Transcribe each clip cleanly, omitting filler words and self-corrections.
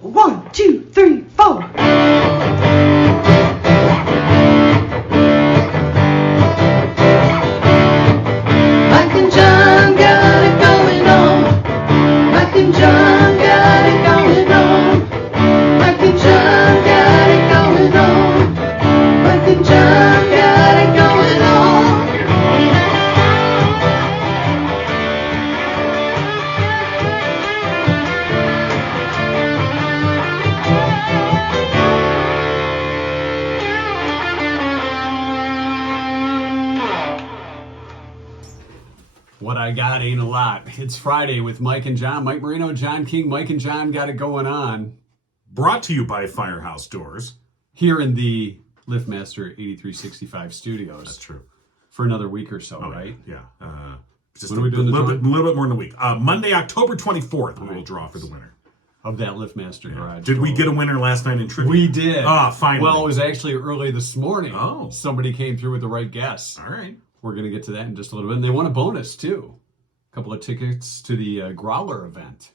1, 2, 3, 4. Mike and John got it going on. Mike and John got it going on. Mike and John got it going on. Mike and John got it going on. What I got ain't a lot. It's Friday with Mike and John. Mike Marino, John King. Mike and John got it going on. Brought to you by Firehouse Doors. Here in the LiftMaster 8365 studios. That's true. For another week or so, right? Yeah. Just When are we doing the little drawing? bit more than a week. Monday, October 24th, we will draw for the winner. Of that LiftMaster garage. Did we door. get a winner last night in trivia? We did. Finally. Well, it was actually early this morning. Oh. Somebody came through with the right guess. All right. We're going to get to that in just a little bit. And they won a bonus, too. A couple of tickets to the Growler event,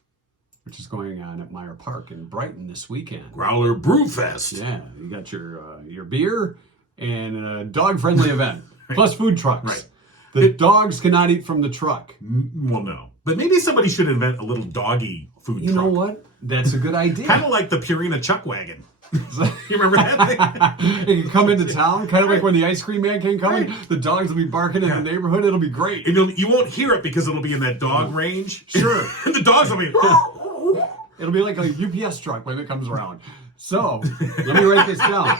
which is going on at Meyer Park in Brighton this weekend. Growler Brewfest. Yeah, you got your beer and a dog-friendly event, plus food trucks. Right. The dogs cannot eat from the truck. Well, no. But maybe somebody should invent a little doggy food truck. You know what? That's a good idea. Kind of like the Purina Chuck Wagon. You remember that thing? You can come into town, kind of like when the ice cream man came coming. Right. The dogs will be barking in the neighborhood. It'll be great. You won't hear it because it'll be in that dog range. Sure. And the dogs will be... It'll be like a UPS truck when it comes around. So, let me write this down.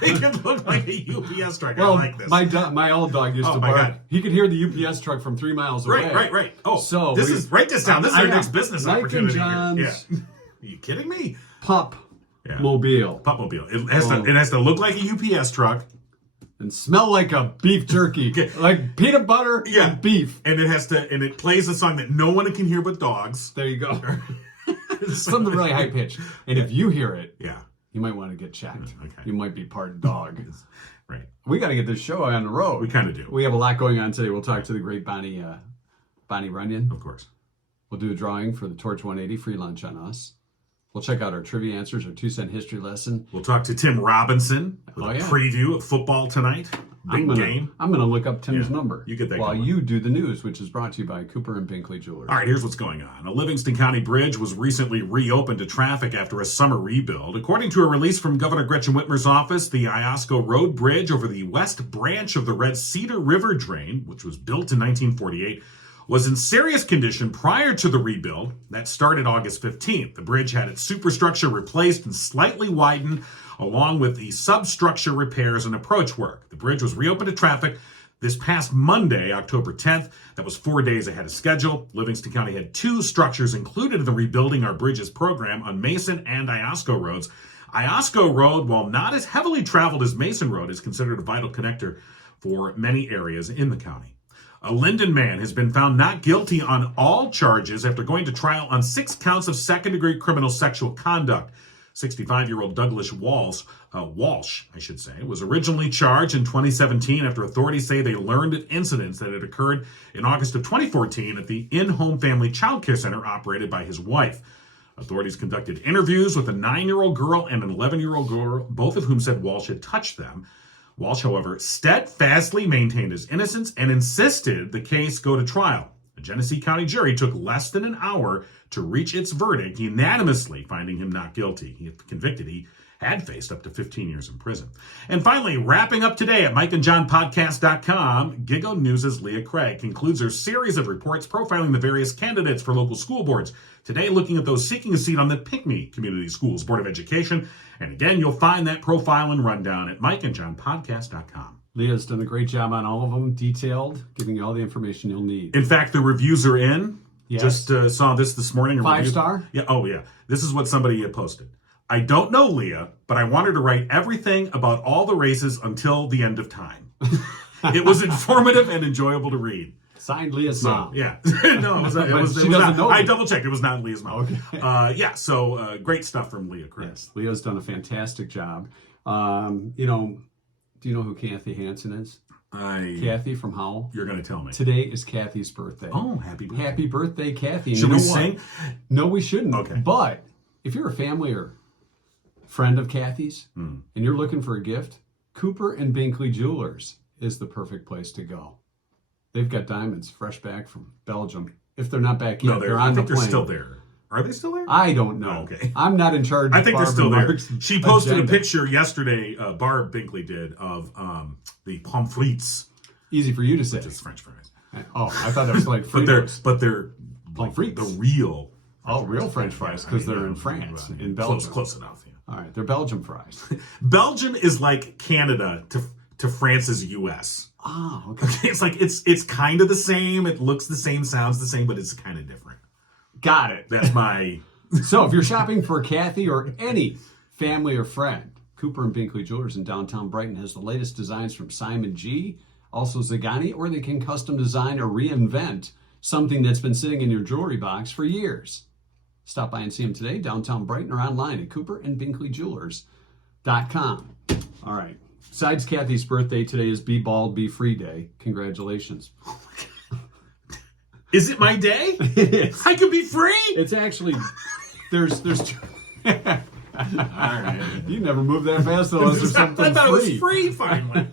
Make it look like a UPS truck. Well, I like this. my old dog used to my bark. God. He could hear the UPS truck from 3 miles away. Right. Oh, So write this down. This is our know. next business Mike opportunity. and Here. John's Yeah. Are you kidding me? Pup Yeah. mobile Pupmobile. It has to look like a UPS truck, and smell like a beef jerky, like peanut butter and beef. and it plays a song that no one can hear but dogs. There you go. Something really high pitched. And if you hear it, Yeah. you might want to get checked. Okay. You might be part dog. Right. We got to get this show on the road. We kind of do. We have a lot going on today. We'll talk to the great Bonnie Runyan. Of course. We'll do a drawing for the Torch 180 free lunch on us. We'll check out our trivia answers, our 2-cent history lesson. We'll talk to Tim Robinson with a preview of football tonight. Big game. I'm gonna look up Tim's number. You get that while going. you do the news, which is brought to you by Cooper and Binkley Jewelers. All right, here's what's going on. A Livingston County bridge was recently reopened to traffic after a summer rebuild. According to a release from Governor Gretchen Whitmer's office, the Iosco Road Bridge over the west branch of the Red Cedar River Drain, which was built in 1948, was in serious condition prior to the rebuild. That started August 15th. The bridge had its superstructure replaced and slightly widened, along with the substructure repairs and approach work. The bridge was reopened to traffic this past Monday, October 10th. That was 4 days ahead of schedule. Livingston County had 2 structures included in the Rebuilding Our Bridges program on Mason and Iosco roads. Iosco Road, while not as heavily traveled as Mason Road, is considered a vital connector for many areas in the county. A Linden man has been found not guilty on all charges after going to trial on 6 counts of second-degree criminal sexual conduct. 65-year-old Douglas Walsh, was originally charged in 2017 after authorities say they learned of incidents that had occurred in August of 2014 at the in-home family child care center operated by his wife. Authorities conducted interviews with a 9-year-old girl and an 11-year-old girl, both of whom said Walsh had touched them. Walsh, however, steadfastly maintained his innocence and insisted the case go to trial. A Genesee County jury took less than an hour to reach its verdict, unanimously finding him not guilty. If convicted, he had faced up to 15 years in prison. And finally, wrapping up today at MikeandJohnPodcast.com, Giggle News' Leah Craig concludes her series of reports profiling the various candidates for local school boards. Today, looking at those seeking a seat on the Pinckney Community Schools Board of Education. And again, you'll find that profile and rundown at MikeandJohnPodcast.com. Leah's done a great job on all of them, detailed, giving you all the information you'll need. In fact, the reviews are in. Yes. Just saw this morning. 5-star? Yeah. Oh, yeah. This is what somebody posted. I don't know Leah, but I want her to write everything about all the races until the end of time. It was informative and enjoyable to read. Signed Leah's mom. Yeah. No, it was She doesn't know I me. double checked. It was not Leah's mom. Okay. So great stuff from Leah Chris. Yes, Leah's done a fantastic job. Do you know who Kathy Hansen is? Kathy from Howell. You're going to tell me. Today is Kathy's birthday. Oh, happy birthday. Happy birthday, Kathy. And Should you we know what? sing? No, we shouldn't. Okay. But if you're a family or friend of Kathy's and you're looking for a gift, Cooper and Binkley Jewelers is the perfect place to go. They've got diamonds fresh back from Belgium. If they're not back yet, they're on the plane. They're still there. Are they still there? I don't know. Oh, okay. I'm not in charge of I think they're still there. She posted agenda. a picture yesterday, Barb Binkley did, of the pommes frites. Easy for you to say. Which is French fries. Oh, I thought that was like Fritos. but they're pommes frites. The real. Real French fries, because they're in France, in Belgium. Close enough, yeah. All right, they're Belgium fries. Belgium is like Canada to France's U.S. Oh, okay. It's like it's kind of the same. It looks the same, sounds the same, but it's kind of different. Got it. That's my. So if you're shopping for Kathy or any family or friend, Cooper and Binkley Jewelers in downtown Brighton has the latest designs from Simon G, also Zagani, or they can custom design or reinvent something that's been sitting in your jewelry box for years. Stop by and see them today, downtown Brighton, or online at cooperandbinkleyjewelers.com. All right. Besides Kathy's birthday, today is Be Bald, Be Free Day. Congratulations. Is it my day? It is. I could be free? It's actually, there's all right. You never moved that fast unless there's something free. I thought it was free finally.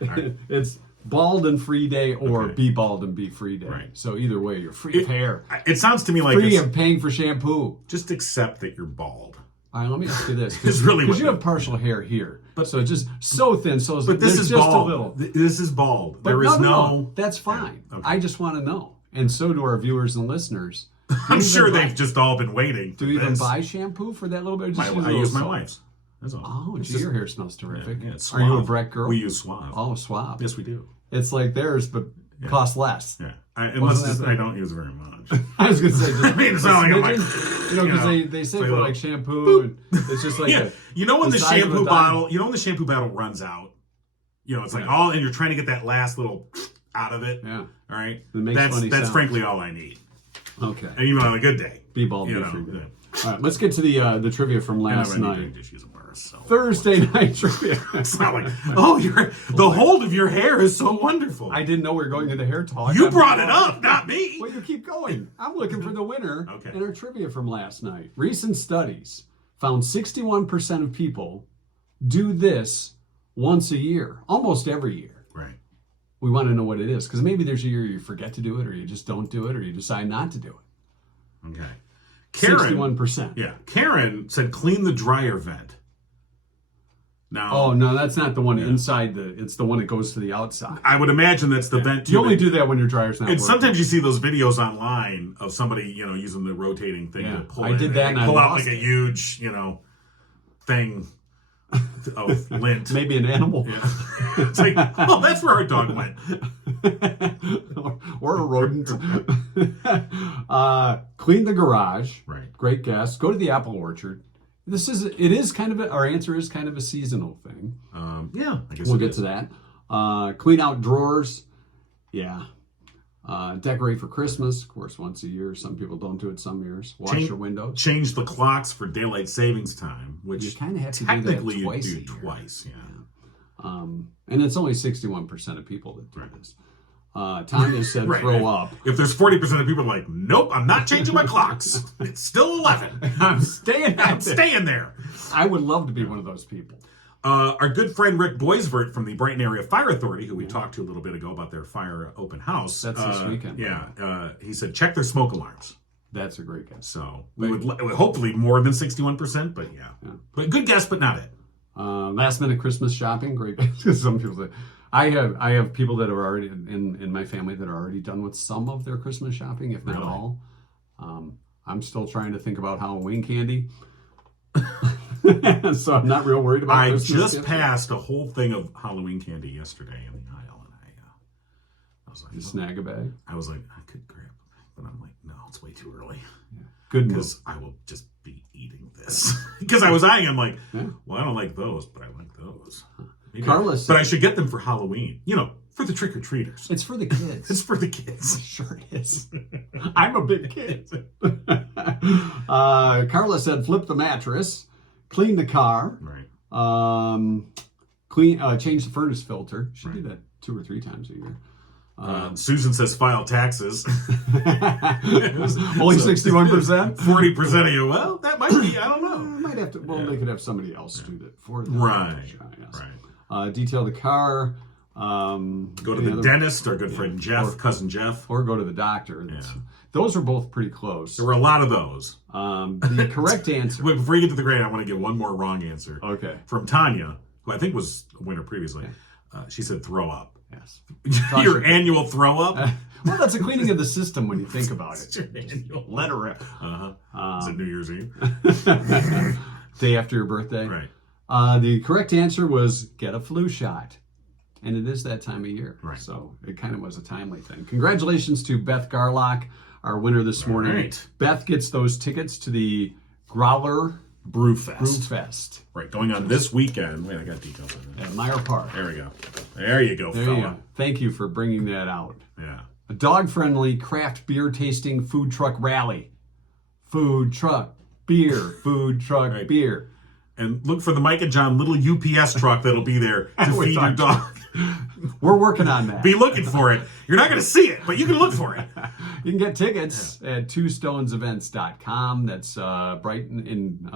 Right. It's Bald and Free Day or Be Bald and Be Free Day. Right. So either way, you're free of hair. It sounds to me like free of paying for shampoo. Just accept that you're bald. All right, let me ask you this. It's really because you have partial hair here. But so just so thin, so but this is just bald. A little. This is bald. But there is no. That's fine. Yeah, okay. I just want to know, and so do our viewers and listeners. I'm sure they've just all been waiting. Do you even buy shampoo for that little bit? I use my wife's. That's all. Oh, gee, your hair smells terrific. Yeah, it's Are you a Suave. Breck girl? We use Suave. Oh, Suave. Yes, we do. It's like theirs, but costs less. Yeah. Unless I don't use very much. I was going to say, I mean, it's not like I'm like, because they say for like shampoo, and it's just like when the shampoo bottle, when the shampoo bottle runs out, it's like and you're trying to get that last little out of it. Yeah. All right. That's frankly all I need. Okay. And even on a good day. Be bald, be free. All right, let's get to the trivia from last night. Thursday night trivia. It's not like, the hold of your hair is so wonderful. I didn't know we were going into hair talk. You brought it up, not me. Well, you keep going. I'm looking for the winner Okay. in our trivia from last night. Recent studies found 61% of people do this once a year, almost every year. Right. We want to know what it is, because maybe there's a year you forget to do it, or you just don't do it, or you decide not to do it. Okay. Karen, 61%. Yeah. Karen said clean the dryer vent. Now, Oh, no, that's not the one inside it's the one that goes to the outside. I would imagine that's the vent. You only do that when your dryer's not And working. sometimes you see those videos online of somebody, using the rotating thing to pull I did that and I pull out lost like a it. huge, thing of lint. Maybe an animal. Yeah. It's like, that's where our dog went. or a rodent. Clean the garage. Right. Great guess. Go to the apple orchard. Our answer is kind of a seasonal thing. Yeah, I guess We'll get to that. Clean out drawers. Yeah. Decorate for Christmas, of course, once a year. Some people don't do it some years. Wash your windows. Change the clocks for daylight savings time, which You kind of have to technically do that twice you a do year. twice. Yeah. And it's only 61% of people that do this. Tanya said Right. throw up. If there's 40% of people like, nope, I'm not changing my clocks. It's still 11. I'm staying there. I would love to be one of those people. Our good friend Rick Boisvert from the Brighton Area Fire Authority, who we talked to a little bit ago about their fire open house. That's this weekend. Yeah. He said, check their smoke alarms. That's a great guess. So we would hopefully more than 61%, but yeah. But good guess, but not it. Last minute Christmas shopping, great guess. Some people say, I have people that are already in my family that are already done with some of their Christmas shopping, if not all. I'm still trying to think about Halloween candy. So I'm not real worried about Christmas just gifts. passed a whole thing of Halloween candy yesterday in the aisle, and I was like, You snag a bag. I was like, I could grab it, but I'm like, no, it's way too early. Good Because I will just be eating this. Because I was eyeing, I'm like, well, I don't like those, but I like those. Carla said- But I should get them for Halloween. For the trick-or-treaters. It's for the kids. It's for the kids. Sure it is. I'm a big kid. Carla said flip the mattress, clean the car, Right. change the furnace filter. Should do that 2 or 3 times a year. Susan says file taxes. Only 61%? 40% of you. Well, that might be. I don't know. Might have to. Well, they could have somebody else do that for them. Right. Yes. Right. Detail the car. Go to the dentist, our good friend Jeff, cousin Jeff. Or go to the doctor. Yeah. Those are both pretty close. There were a lot of those. The correct answer. Wait, before you get to the grade, I want to give one more wrong answer. Okay. From Tanya, who I think was a winner previously. She said throw up. Yes. Your annual throw up? Well, that's a cleaning of the system when you think about it. Let her rip. Is it New Year's Eve? Day after your birthday. Right. The correct answer was get a flu shot. And it is that time of year. Right. So it kind of was a timely thing. Congratulations to Beth Garlock, our winner this morning. Right. Beth gets those tickets to the Growler Brewfest. Right, going on this weekend. Wait, I got details on that. At Meyer Park. There we go. There you go, There fella. you go. Thank you for bringing that out. Yeah. A dog-friendly craft beer tasting food truck rally. Food truck, beer, food truck, Right. beer. And look for the Mike and John little UPS truck that'll be there to feed your dog. We're working on that. Be looking for it. You're not going to see it, but you can look for it. You can get tickets at twostonesevents.com. That's Brighton in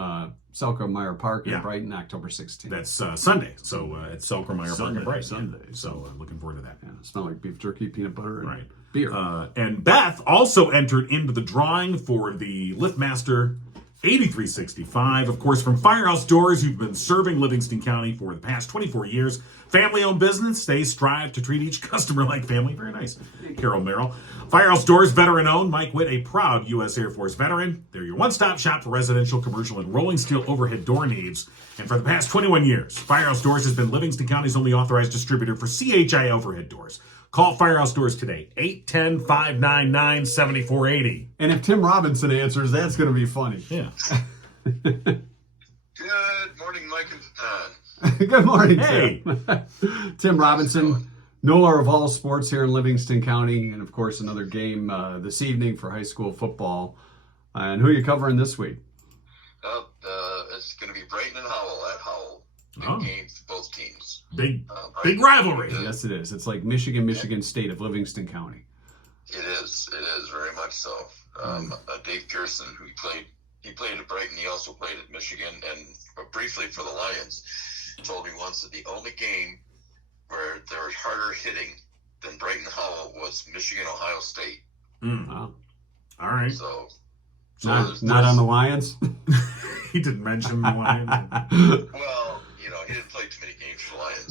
Selkirk Meyer Park in Brighton, October 16th. That's Sunday. So at Selkirk Meyer Park in Brighton. Sunday. So looking forward to that. Yeah, smell like beef jerky, peanut butter, and Right. beer. And Beth also entered into the drawing for the LiftMaster 8365. Of course, from Firehouse Doors, who've been serving Livingston County for the past 24 years. Family-owned business. They strive to treat each customer like family. Very nice. Carol Merrill. Firehouse Doors, veteran-owned. Mike Witt, a proud U.S. Air Force veteran. They're your one-stop shop for residential, commercial, and rolling steel overhead door needs. And for the past 21 years, Firehouse Doors has been Livingston County's only authorized distributor for CHI overhead doors. Call Firehouse Doors today, 810-599-7480. And if Tim Robinson answers, that's going to be funny. Yeah. Good morning, Mike and Don. Good morning, Hey. Tim. Tim Robinson, Nolar of all sports here in Livingston County, and of course another game this evening for high school football. And who are you covering this week? It's going to be Brighton and Howell at Howell. Big game for both teams. Big rivalry. Yes, it is. It's like Michigan State of Livingston County. It is very much so. Dave Pearson, who he played at Brighton. He also played at Michigan and briefly for the Lions. Told me once that the only game where there was harder hitting than Brighton Howell was Michigan Ohio State. Wow. All right. So Not on the Lions? He didn't mention the Lions. Well, he didn't play too many games for the Lions.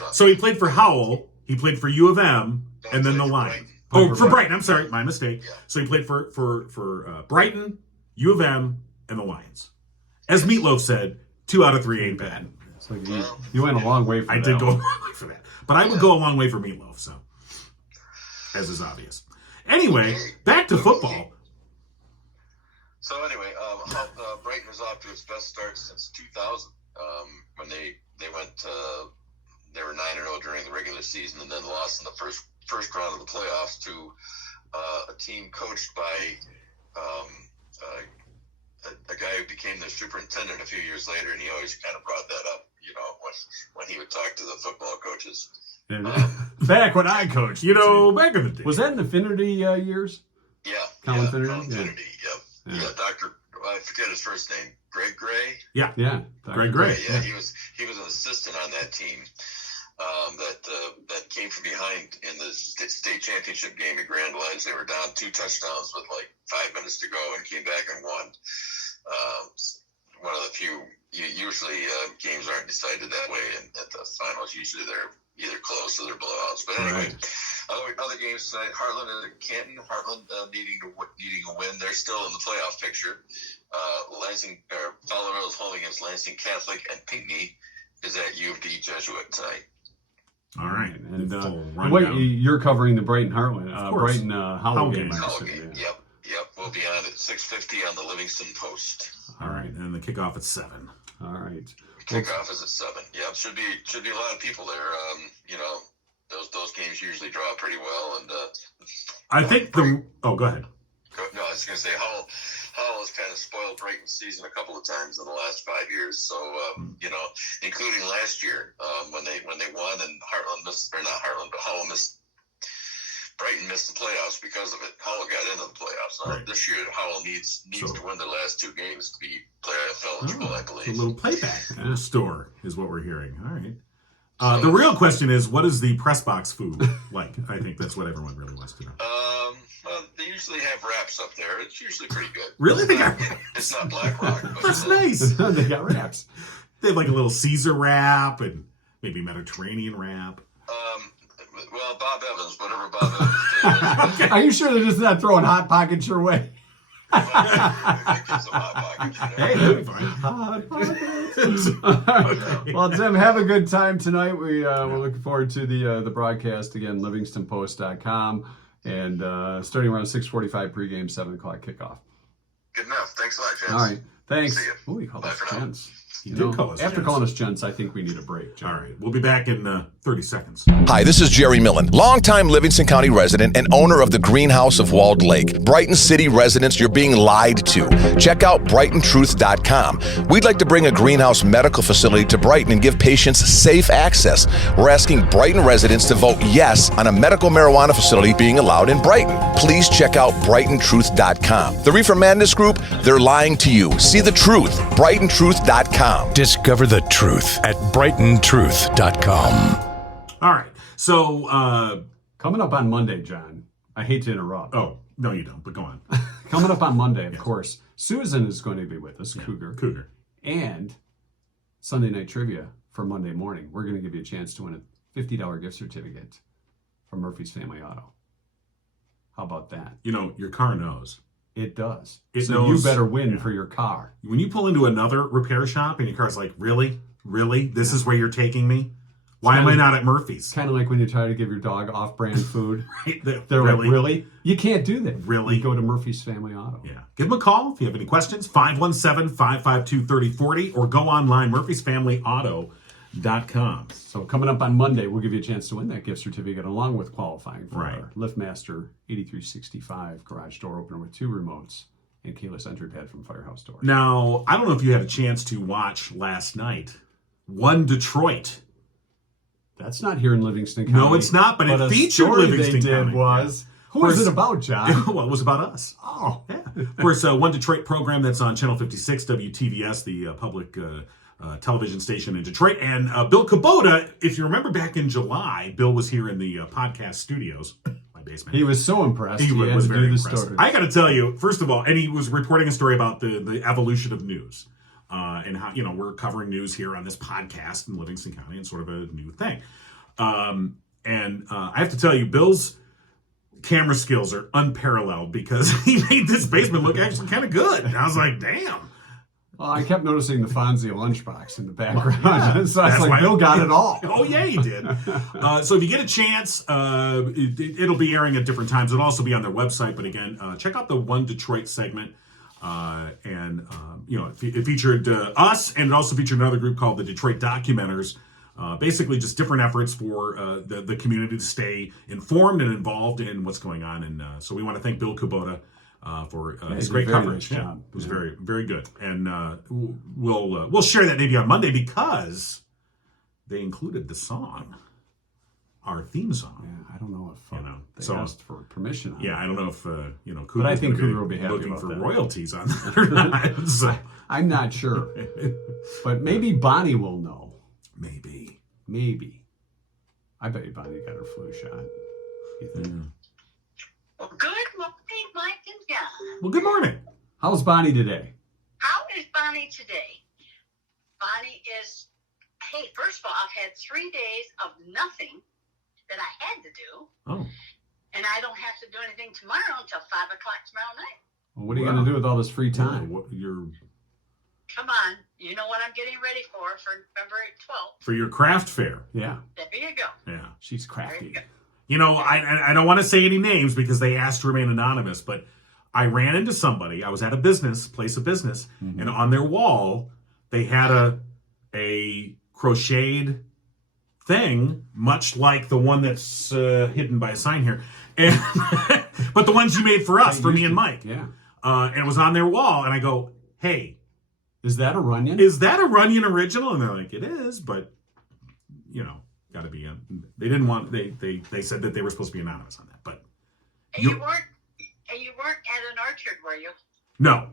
Well, so he played for Howell, he played for U of M, and then the Lions. Oh, for Brighton. I'm sorry, my mistake. Yeah. So he played for Brighton, U of M, and the Lions. As Meatloaf said, 2 out of 3 ain't bad. It's like you went a long way for that. I did go a long way for that. But I would go a long way for Meatloaf, so. As is obvious. Anyway, back to football. So anyway, Brighton was off to its best start since 2000, when they went they were 9-0 during the regular season and then lost in the first round of the playoffs to a team coached by a guy who became their superintendent a few years later, and he always kind of brought that up, when he would talk to the football coaches. Back when I coached. Back in the day. Was that in Affinity years? Yeah. Colin Affinity? Affinity? Yep. Yeah, I forget his first name. Greg Gray? Yeah. Greg Gray. Yeah, he was an assistant on that team that came from behind in the state championship game at Grand Ledge. They were down 2 touchdowns with like 5 minutes to go and came back and won. One of the few. Usually games aren't decided that way, and at the finals usually they're either close or they're blowouts. But anyway, other games tonight: Heartland and Canton. Heartland needing a win. They're still in the playoff picture. Colorado is home against Lansing Catholic, and Pinckney is at U of D Jesuit tonight. All right. And wait, you're covering the Brighton Heartland, Brighton Howell game. Howell game. Yep. We'll be on at 6:50 on the Livingston Post. All right, and the kickoff at 7. All right. Kickoff is at 7. Yeah, should be a lot of people there. Those games usually draw pretty well, and I think go ahead. No, I was going to say Howell has kind of spoiled Brighton's season a couple of times in the last 5 years. So including last year when they won, and Heartland missed, or not Heartland, but Howell missed Brighton missed the playoffs because of it. Howell got into the playoffs. Now, Right. This year, Howell needs So- to win the last 2 games to be playoff eligible, I A believe. little playback store is what we're hearing. All right. The real question is, what is the press box food like? I think that's what everyone really wants to know. Well, they usually have wraps up there. It's usually pretty good. Really? They got It's not Black Rock, but That's nice. They got wraps. They have like a little Caesar wrap and maybe Mediterranean wrap. Well, Bob Evans, whatever Bob Evans did. Are you sure they're just not throwing Hot Pockets your way? Get some Hot Pockets, you know. Hey, that'd be fine. Hot Pockets. Well, Tim, have a good time tonight. We're looking forward to the broadcast again, livingstonpost.com, and starting around 6:45 pregame, 7 o'clock kickoff. Good enough. Thanks a lot, gents. All right, thanks. See ya. Oh, he called Bye us for now. gents. He You did know, call us after gents. calling us gents, I think we need a break, John. All right. We'll be back in 30 seconds. Hi, this is Jerry Millen, longtime Livingston County resident and owner of the Greenhouse of Walled Lake. Brighton City residents, you're being lied to. Check out BrightonTruth.com. We'd like to bring a greenhouse medical facility to Brighton and give patients safe access. We're asking Brighton residents to vote yes on a medical marijuana facility being allowed in Brighton. Please check out BrightonTruth.com. The Reefer Madness Group, they're lying to you. See the truth. BrightonTruth.com. Discover the truth at BrightonTruth.com. All right. So, Coming up on Monday, John, I hate to interrupt. oh, no, you don't, but go on. Coming up on Monday, of course, Susan is going to be with us, Cougar. And Sunday Night Trivia for Monday morning. We're going to give you a chance to win a $50 gift certificate from Murphy's Family Auto. How about that? You know, your car knows. It does. It So knows- you better win yeah. for your car. When you pull into another repair shop and your car's like, really? Really? This is where you're taking me? Why am I not at Murphy's? Kind of like when you try to give your dog off-brand food. They're really? like, really? You can't do that. Really? You go to Murphy's Family Auto. Yeah. Give them a call if you have any questions, 517-552-3040, or go online, murphysfamilyauto.com. So coming up on Monday, we'll give you a chance to win that gift certificate along with qualifying for Right. our LiftMaster 8365 garage door opener with 2 remotes and keyless entry pad from Firehouse Door. Now, I don't know if you had a chance to watch last night. One Detroit. That's not here in Livingston County. No, it's not, but it a featured story Livingston they did County. was. Who Of was course- it about, John? Well, it was about us. Oh, Yeah. Of course, One Detroit program that's on Channel 56, WTVS, the public television station in Detroit. And Bill Kubota, if you remember back in July, Bill was here in the podcast studios, my basement. he was so impressed. He had was to very do the impressive. story. I got to tell you, first of all, and he was reporting a story about the evolution of news and how, we're covering news here on this podcast in Livingston County and sort of a new thing. And I have to tell you, Bill's camera skills are unparalleled because he made this basement look actually kind of good. And I was like, damn. Well, I kept noticing the Fonzie lunchbox in the background. So I was That's like, why- Bill got it all. Oh, yeah, he did. So if you get a chance, it'll be airing at different times. It'll also be on their website. But again, check out the One Detroit segment. It featured us, and it also featured another group called the Detroit Documenters. Basically, just different efforts for the community to stay informed and involved in what's going on. And so we want to thank Bill Kubota for his he great did a very coverage. nice Yeah, job. it was Yeah. very, very good. And we'll share that maybe on Monday because they included the song, our theme song. Yeah, I don't know if they so- asked for permission on Yeah, it. I don't know if Cougar's But I think gonna Cougar will be happy looking about for that. royalties on that or not. So, I'm not sure. But maybe Bonnie will know. maybe. Maybe. I bet you Bonnie got her flu shot. You think? Well, good morning, Mike and John. Well, good morning. How's Bonnie today? How is Bonnie today? Bonnie is, hey, first of all, I've had 3 days of nothing that I had to do, Oh, and I don't have to do anything tomorrow until 5 o'clock tomorrow night. Well, what are you Wow. going to do with all this free time? You're Come on, you know what I'm getting ready for November 12th. for your craft fair. Yeah, There you go. Yeah. she's There you crafty. go. I don't want to say any names because they asked to remain anonymous, but I ran into somebody. I was at a place of business, and on their wall they had a crocheted thing, much like the one that's hidden by a sign here, and but the ones you made for us, for me and Mike. Yeah. And it was on their wall, and I go, "Hey, Is that a Runyan? is that a Runyan original?" And they're like, "It is," but got to be. They didn't want. They said that they were supposed to be anonymous on that, but And you weren't at an orchard, were you? No.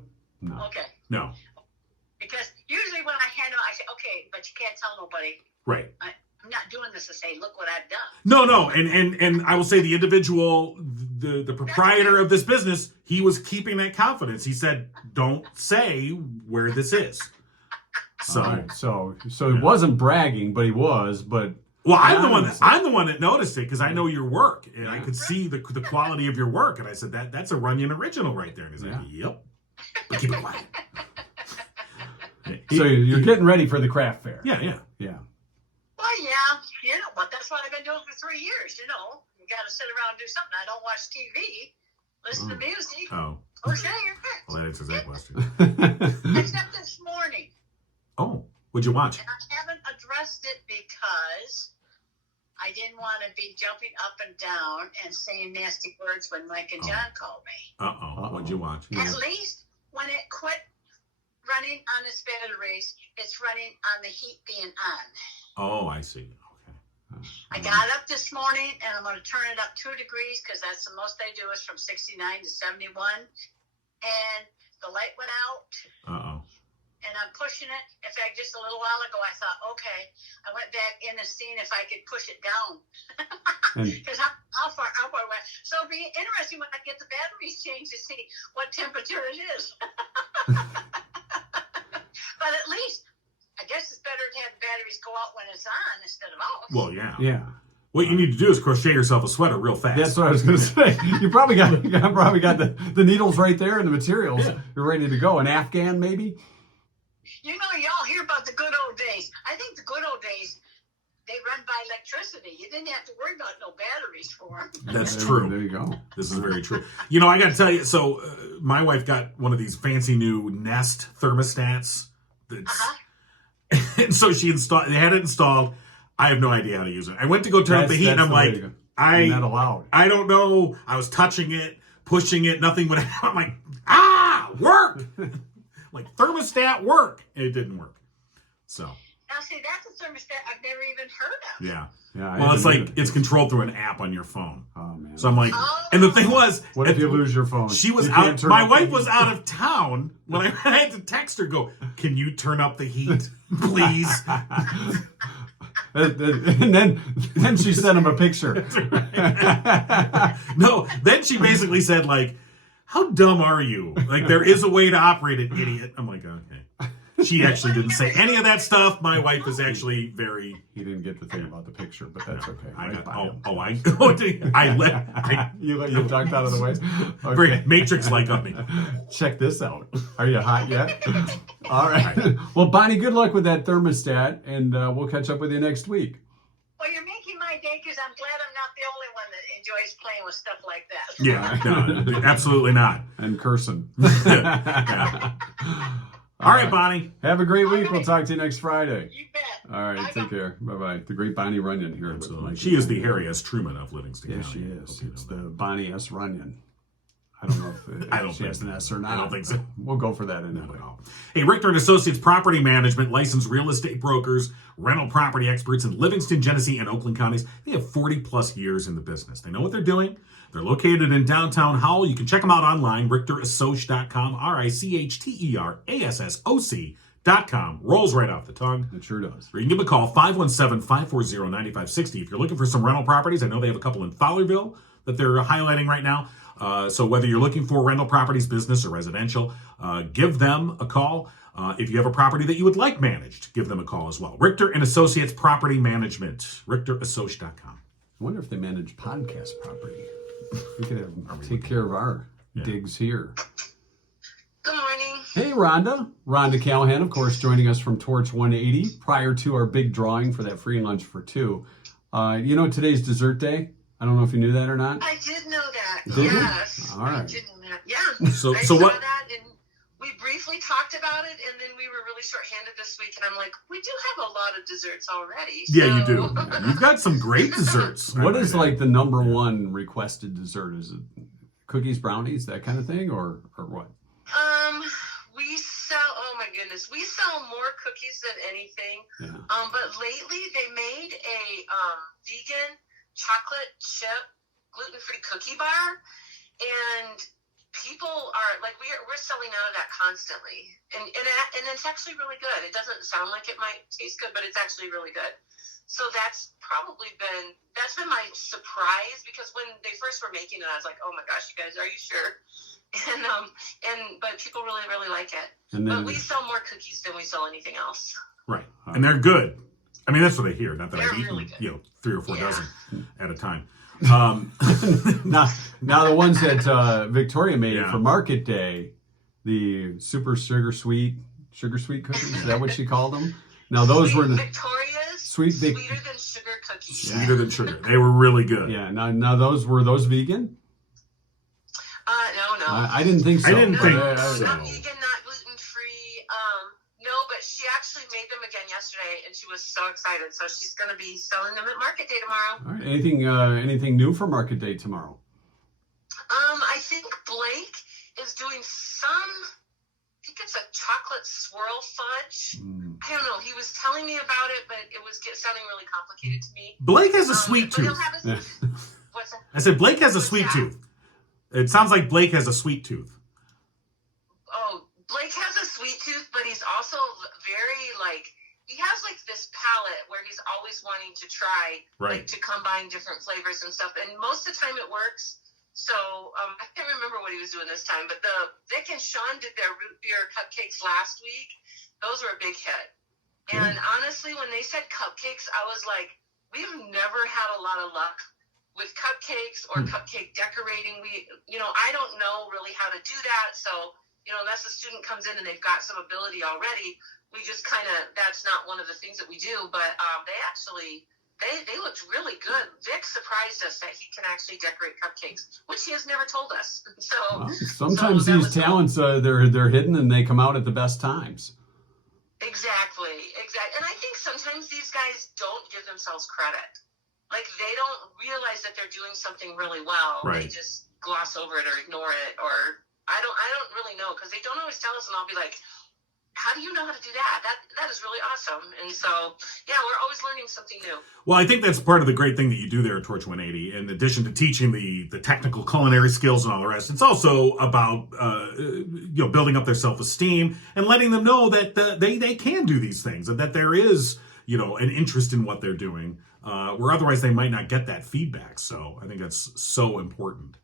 Okay. No. Because usually when I hand them, I say, okay, but you can't tell nobody. Right. I'm not doing this to say, look what I've done. No, and I will say the individual, the proprietor of this business, he was keeping that confidence. He said, "Don't say where this is." So, right. so he wasn't bragging, but he was. But well, I'm the one that noticed it because I know your work and I could see the quality of your work, and I said that's a Runyan original right there, and he's like, "Yep," but keep it quiet. So you're getting ready for the craft fair. Yeah. Well, yeah, but that's what I've been doing for 3 years. You got to sit around and do something. I don't watch TV, listen to music, or share your pets. Well, that answers that question. Except this morning. Oh, what'd you watch? And I haven't addressed it because I didn't want to be jumping up and down and saying nasty words when Mike and John called me. What'd you watch? At least when it quit running on its batteries, it's running on the heat being on. Oh, I see. Okay. I got up this morning and I'm going to turn it up 2 degrees because that's the most they do is from 69 to 71. And the light went out. And I'm pushing it. In fact, just a little while ago, I thought, okay. I went back in and seeing if I could push it down. Because how far I went. So it'll be interesting when I get the batteries changed to see what temperature it is. But at least, I guess it's better to have the batteries go out when it's on instead of off. Well, yeah. Yeah. What you need to do is crochet yourself a sweater real fast. That's what I was going to say. You probably got the needles right there and the materials. Yeah. You're ready to go. An Afghan, maybe? Y'all hear about the good old days. I think the good old days, they run by electricity. You didn't have to worry about no batteries for them. That's true. There you go. This is very true. I got to tell you, so my wife got one of these fancy new Nest thermostats. And so they had it installed. I have no idea how to use it. I went to go turn up the heat, and I'm like, not allowed. I don't know. I was touching it, pushing it, nothing would happen. I'm like, work! Like, thermostat work. And it didn't work. So. Now, see, that's a thermostat I've never even heard of. Yeah. Well, it's like, it's controlled through an app on your phone. Oh, man. So I'm like, and the thing was. What if you lose your phone? She was out. My wife was out of town when I had to text her, go, can you turn up the heat, please? And then she sent him a picture. No, then she basically said, like, how dumb are you? Like, there is a way to operate it, idiot. I'm like, okay. She actually didn't say any of that stuff. My wife is actually very. He didn't get the thing about the picture, but that's okay. You ducked out of the way. Okay. Very Matrix-like on me. Check this out. Are you hot yet? All right. Well, Bonnie, good luck with that thermostat, and we'll catch up with you next week. Well, you're making my day because I'm glad I'm not the only one that enjoys playing with stuff like that. Yeah, no, absolutely not. And cursing. Yeah. All right, Bonnie. Have a great week. We'll talk to you next Friday. You bet. All right, Bye-bye. take care. Bye-bye. The great Bonnie Runyan here. Absolutely. She is the Harry S. Truman of Livingston County. County. Yes, she is. It's the Bonnie S. Runyan. I don't know if she has an S or not. I don't think so. We'll go for that anyway. Not at all. Hey, Richter and Associates Property Management, licensed real estate brokers, rental property experts in Livingston, Genesee, and Oakland counties. They have 40-plus years in the business. They know what they're doing. They're located in downtown Howell. You can check them out online, richterassociates.com, RICHTERASSOC.com. Rolls right off the tongue. It sure does. Or you can give them a call, 517-540-9560. If you're looking for some rental properties, I know they have a couple in Fowlerville that they're highlighting right now. So whether you're looking for rental properties, business or residential, give them a call. If you have a property that you would like managed, give them a call as well. Richter and Associates Property Management, richterassociates.com. I wonder if they manage podcast property. We could have them take care of our digs here. Good morning. Hey, Rhonda. Rhonda Callahan, of course, joining us from Torch 180 prior to our big drawing for that free lunch for 2. You know today's dessert day? I don't know if you knew that or not. I did know that. Did yes. You? All right. I did know that. Yeah. So I saw what? that, and we briefly talked about it, and then we were really short-handed this week, and I'm like, we do have a lot of desserts already. So. Yeah, you do. You've got some great desserts. What is like the number one requested dessert? Is it cookies, brownies, that kind of thing, or what? We sell. Oh my goodness, we sell more cookies than anything. Yeah. But lately they made a vegan chocolate chip gluten-free cookie bar, and people are like, we're selling out of that constantly, and it's actually really good. It doesn't sound like it might taste good, but it's actually really good. So that's been my surprise, because when they first were making it, I was like, oh my gosh, you guys, are you sure? But people really, really like it. But we sell more cookies than we sell anything else. Right. And they're good. I mean, that's what I hear. Not that They're I've eaten, really 3 or 4 dozen at a time. Now the ones that Victoria made for Market Day, the super sugar sweet cookies, is that what she called them? Now those were the Victoria's sweeter than sugar cookies. Sweeter than sugar. They were really good. Yeah. Now were those vegan? No. I didn't think so. I didn't think Not so. vegan, not gluten free. No, but she actually made them again yesterday, and she was so excited. So she's going to be selling them at Market Day tomorrow. All right. Anything new for Market Day tomorrow? I think Blake is doing I think it's a chocolate swirl fudge. I don't know. He was telling me about it, but it was sounding really complicated to me. Blake has a sweet tooth. What's that? I said Blake has a sweet tooth. It sounds like Blake has a sweet tooth. Oh, Blake has a sweet tooth, but he's also very he has this palate where he's always wanting to try to combine different flavors and stuff. And most of the time it works. So I can't remember what he was doing this time, but Vic and Sean did their root beer cupcakes last week. Those were a big hit. And honestly, when they said cupcakes, I was like, we've never had a lot of luck with cupcakes or cupcake decorating. I don't know really how to do that. So, unless a student comes in and they've got some ability already, we just that's not one of the things that we do. But they looked really good. Vic surprised us that he can actually decorate cupcakes, which he has never told us. So sometimes these talents they're hidden and they come out at the best times. Exactly. And I think sometimes these guys don't give themselves credit. They don't realize that they're doing something really well. Right. They just gloss over it or ignore it, or I don't really know, because they don't always tell us, and I'll be like, how do you know how to do that? That is really awesome. And so, we're always learning something new. Well, I think that's part of the great thing that you do there at Torch 180. In addition to teaching the technical culinary skills and all the rest, it's also about building up their self-esteem and letting them know that they can do these things, and that there is an interest in what they're doing, where otherwise they might not get that feedback. So I think that's so important.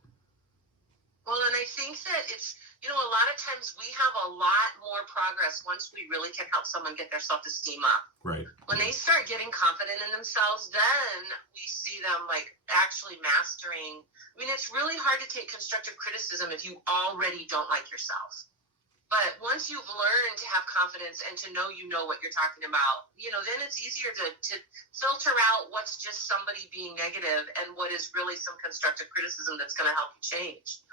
Well, and I think that it's, a lot of times we have a lot more progress once we really can help someone get their self-esteem up. Right. When they start getting confident in themselves, then we see them actually mastering. I mean, it's really hard to take constructive criticism if you already don't like yourself. But once you've learned to have confidence and to know what you're talking about, then it's easier to filter out what's just somebody being negative and what is really some constructive criticism that's going to help you change.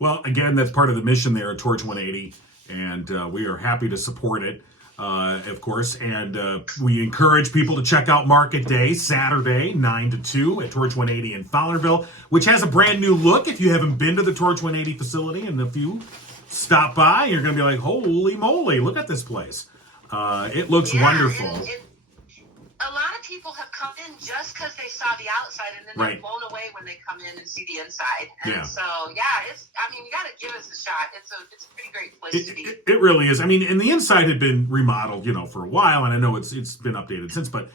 Well, again, that's part of the mission there at Torch 180, and we are happy to support it, of course. And we encourage people to check out Market Day, Saturday, 9 to 2 at Torch 180 in Fowlerville, which has a brand new look. If you haven't been to the Torch 180 facility, and if you stop by, you're going to be like, holy moly, look at this place. It looks wonderful. A lot of people have come in just because they saw the outside, and then they're blown away when they come in and see the inside. And so, you got to give us a shot. It's a pretty great place to be. It really is. I mean, and the inside had been remodeled, for a while, and I know it's been updated since, but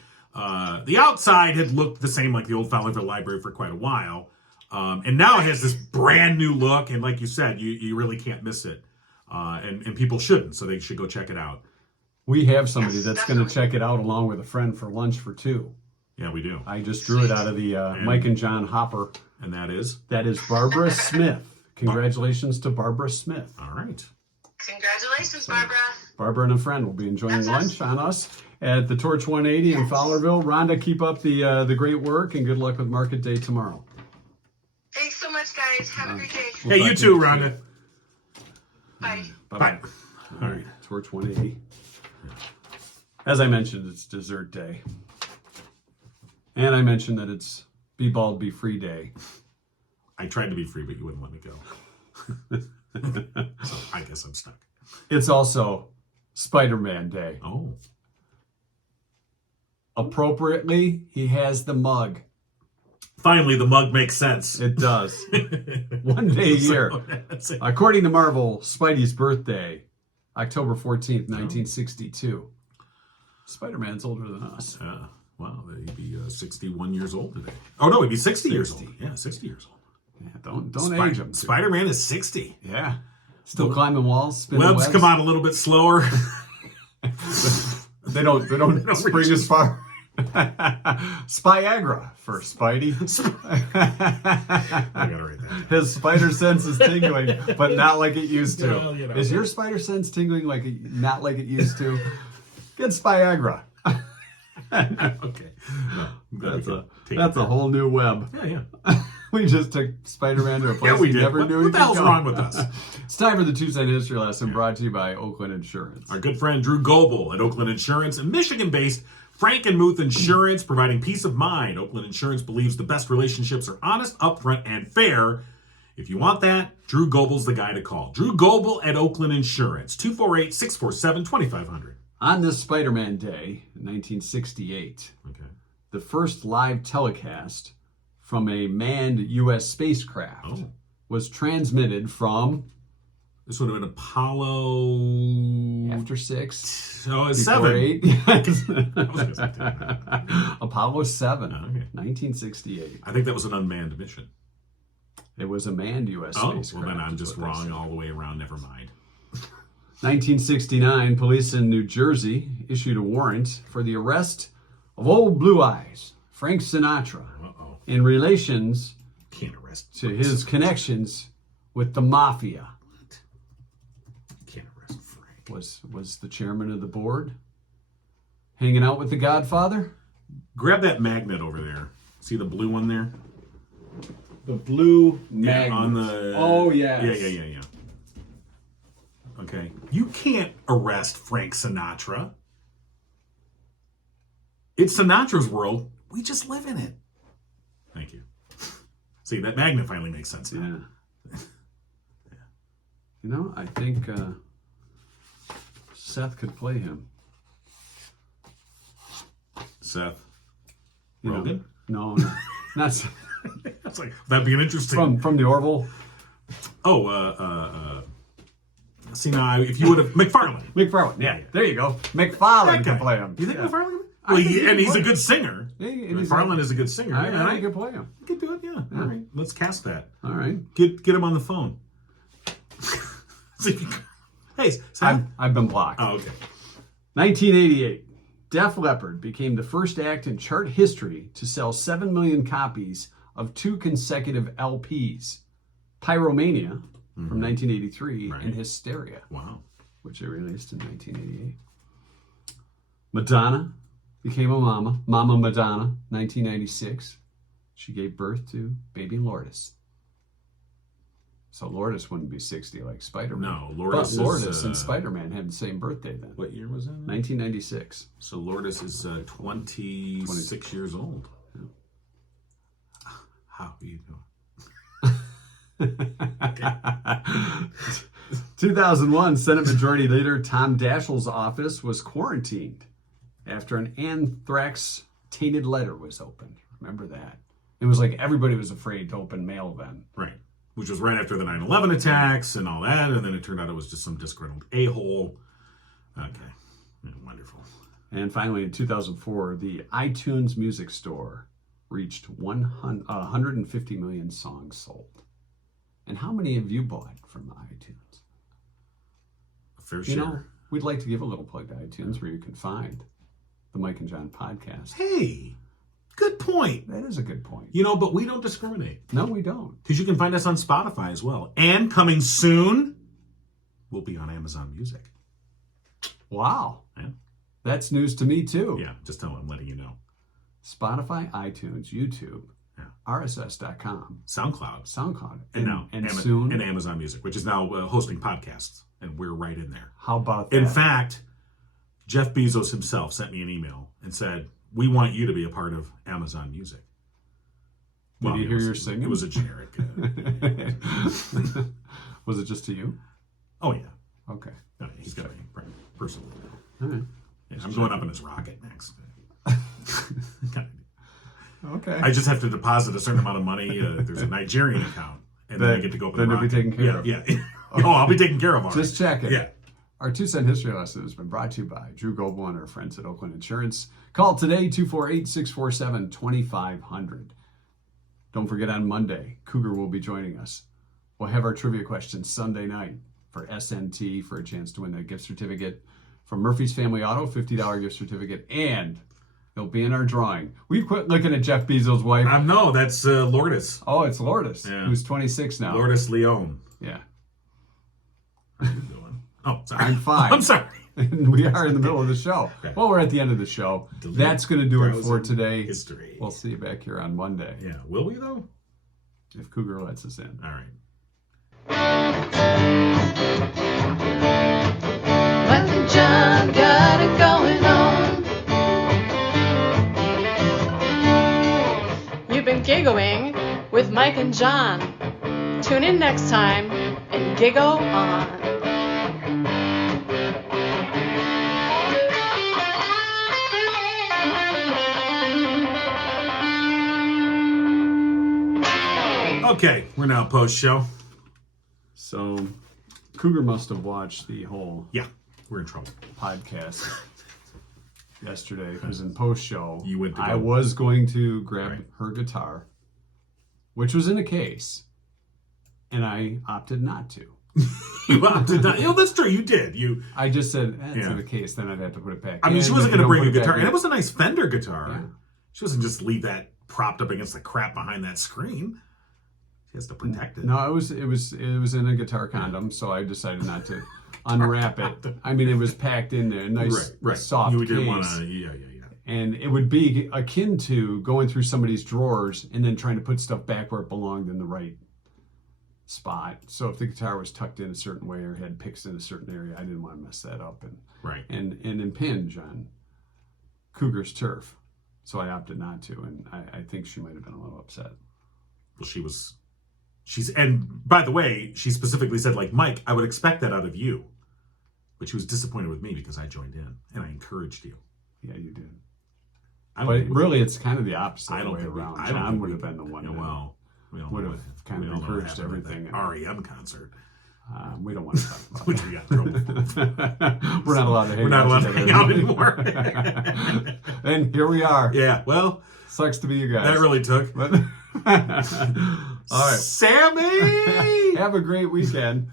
the outside had looked the same like the old Fowlerville Library for quite a while. And now it has this brand new look, and like you said, you really can't miss it. And people shouldn't, so they should go check it out. We have somebody that's going to check it out along with a friend for lunch for 2. Yeah, we do. I just drew it out of the Mike and John Hopper. And that is? That is Barbara Smith. Congratulations to Barbara Smith. All right. Congratulations, Barbara. Barbara and a friend will be enjoying lunch on us at the Torch 180 in Fowlerville. Rhonda, keep up the great work, and good luck with Market Day tomorrow. Thanks so much, guys. Have a great day. Hey, you too, Rhonda. Bye. Bye. All right, Torch 180. As I mentioned, it's dessert day. And I mentioned that it's Be Bald, Be Free Day. I tried to be free, but you wouldn't let me go. So I guess I'm stuck. It's also Spiderman Day. Oh. Appropriately, he has the mug. Finally, the mug makes sense. It does. One day a year. That's it. According to Marvel, Spidey's birthday, October 14th, 1962. Spider-Man's older than us. Wow, he'd be 61 years old today. Oh, no, he'd be 60 years old. Yeah, 60 years old. Yeah, don't age him. Spider-Man is 60. Yeah. Still climbing walls, spinning Webs come out a little bit slower. They don't spring as far. Spiagra for Spidey. I gotta write that. His spider sense is tingling, but not like it used to. Well, you know. Is your spider sense tingling not like it used to? Get Spiagra. Okay. No, that's a whole new web. Yeah. We just took Spider-Man to a place we we did. never knew he What the could hell's go. wrong with us? It's time for the 2-cent history lesson brought to you by Oakland Insurance. Our good friend Drew Goebel at Oakland Insurance and Michigan-based Frankenmuth Insurance, providing peace of mind. Oakland Insurance believes the best relationships are honest, upfront, and fair. If you want that, Drew Goebel's the guy to call. Drew Goebel at Oakland Insurance, 248-647-2500. On this Spider-Man day, in 1968, the first live telecast from a manned U.S. spacecraft was transmitted from... This would have been Apollo... After 6. Oh, it's before 7. 8. Apollo 7, 1968. I think that was an unmanned mission. It was a manned U.S. spacecraft. Well, then I'm just wrong all the way around. Never mind. 1969, police in New Jersey issued a warrant for the arrest of Old Blue Eyes, Frank Sinatra, in relations to his connections with the mafia. Can't arrest Frank. Was the chairman of the board hanging out with the Godfather? Grab that magnet over there. See the blue one there? The blue magnet. On the... Oh, yes. Yeah. Okay. You can't arrest Frank Sinatra. It's Sinatra's world. We just live in it. Thank you. See, that magnet finally makes sense now. Yeah. You know, I think Seth could play him. Seth You Rogen? No, not Seth. That's like, that'd be an interesting... From the Orville. See, now, if you would have... McFarlane. Yeah, there you go. McFarlane can play him. You think McFarlane? Well, he's a good singer. Yeah, McFarlane is a good singer. I can play him. You can do it, yeah. All right, let's cast that. All right. Get him on the phone. See if you can... Hey, I've been blocked. Oh, okay. 1988. Def Leppard became the first act in chart history to sell 7 million copies of 2 consecutive LPs. Pyromania from 1983 and Hysteria, which they released in 1988. Madonna became a mama. Mama Madonna, 1996. She gave birth to baby Lourdes. So Lourdes wouldn't be 60 like Spider-Man. No, Lourdes but Lourdes and Spider-Man had the same birthday then. What year was that? 1996. So Lourdes is 26 years old. Yeah. How are you doing? 2001, Senate Majority Leader Tom Daschle's office was quarantined after an anthrax-tainted letter was opened. Remember that? It was like everybody was afraid to open mail then. Right. Which was right after the 9/11 attacks and all that, and then it turned out it was just some disgruntled a-hole. Okay. Yeah, wonderful. And finally, in 2004, the iTunes Music Store reached 150 million songs sold. And how many have you bought from iTunes? A fair share. You know, we'd like to give a little plug to iTunes where you can find the Mike and John podcast. Hey, good point. That is a good point. You know, but we don't discriminate. No, we don't. Because you can find us on Spotify as well. And coming soon, we'll be on Amazon Music. Wow. Yeah. That's news to me, too. Yeah, just tell them, I'm letting you know. Spotify, iTunes, YouTube, RSS.com, SoundCloud, and soon, and Amazon Music, which is now hosting podcasts, and we're right in there. How about that? In fact, Jeff Bezos himself sent me an email and said, "We want you to be a part of Amazon Music." Did you hear your singing? It was a generic. Was it just to you? Oh yeah. Okay. No, he's got a personal. All right. Yeah, I'm going up in his rocket next. Okay. I just have to deposit a certain amount of money. There's a Nigerian account, and then I get to go open Then the you'll be rocket. taken care of. Yeah. Oh, I'll be taken care of. All Just checking. Yeah. Our 2 cent history lesson has been brought to you by Drew Goble and our friends at Oakland Insurance. Call today, 248-647-2500. Don't forget on Monday, Cougar will be joining us. We'll have our trivia questions Sunday night for SNT for a chance to win a gift certificate from Murphy's Family Auto, $50 gift certificate, and they'll be in our drawing. We quit looking at Jeff Bezos' wife. No, that's Lourdes. Oh, it's Lourdes, who's 26 now. Lourdes Leon. Yeah. How are you doing? Oh, sorry. I'm fine. I'm sorry. We are in the middle of the show. Okay. Well, we're at the end of the show. That's going to do it for today. History. We'll see you back here on Monday. Yeah. Will we, though? If Cougar lets us in. All right. Mike and John got it going on. You've been giggling with Mike and John. Tune in next time and giggle on. Okay, we're now post-show. So, Cougar must have watched the whole Yeah, we're in trouble. podcast yesterday because in post-show, You went to I go. was going to grab her guitar, which was in a case, and I opted not to. You opted not. That's true. You did. I just said, it's Yeah. in a case, then I'd have to put it back I mean, in, she wasn't but going to you bring a don't put it guitar, back and in. it was a nice Fender guitar. Yeah. She doesn't just leave that propped up against the crap behind that screen. She has to protect it. No, it was in a guitar condom, so I decided not to unwrap it. I mean, it was packed in there, a nice soft You case. didn't want to. Yeah. And it would be akin to going through somebody's drawers and then trying to put stuff back where it belonged in the right spot. So if the guitar was tucked in a certain way or had picks in a certain area, I didn't want to mess that up and impinge on Cougar's turf. So I opted not to, and I think she might have been a little upset. Well, and by the way, she specifically said, like, Mike, I would expect that out of you. But she was disappointed with me because I joined in and I encouraged you. Yeah, you did. But really, it's kind of the opposite I don't way think around. I don't John think would we- have been the one yeah, that well, we don't would know have what- kind we of don't know what encouraged happened at everything. that REM concert. We don't want to talk about Which we got in trouble for. We're not allowed to hang We're not allowed to together. hang out anymore. And here we are. Yeah, well, Sucks to be you guys. that really took. But all right. Sammy! Have a great weekend.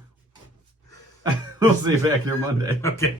We'll see you back here Monday. Okay.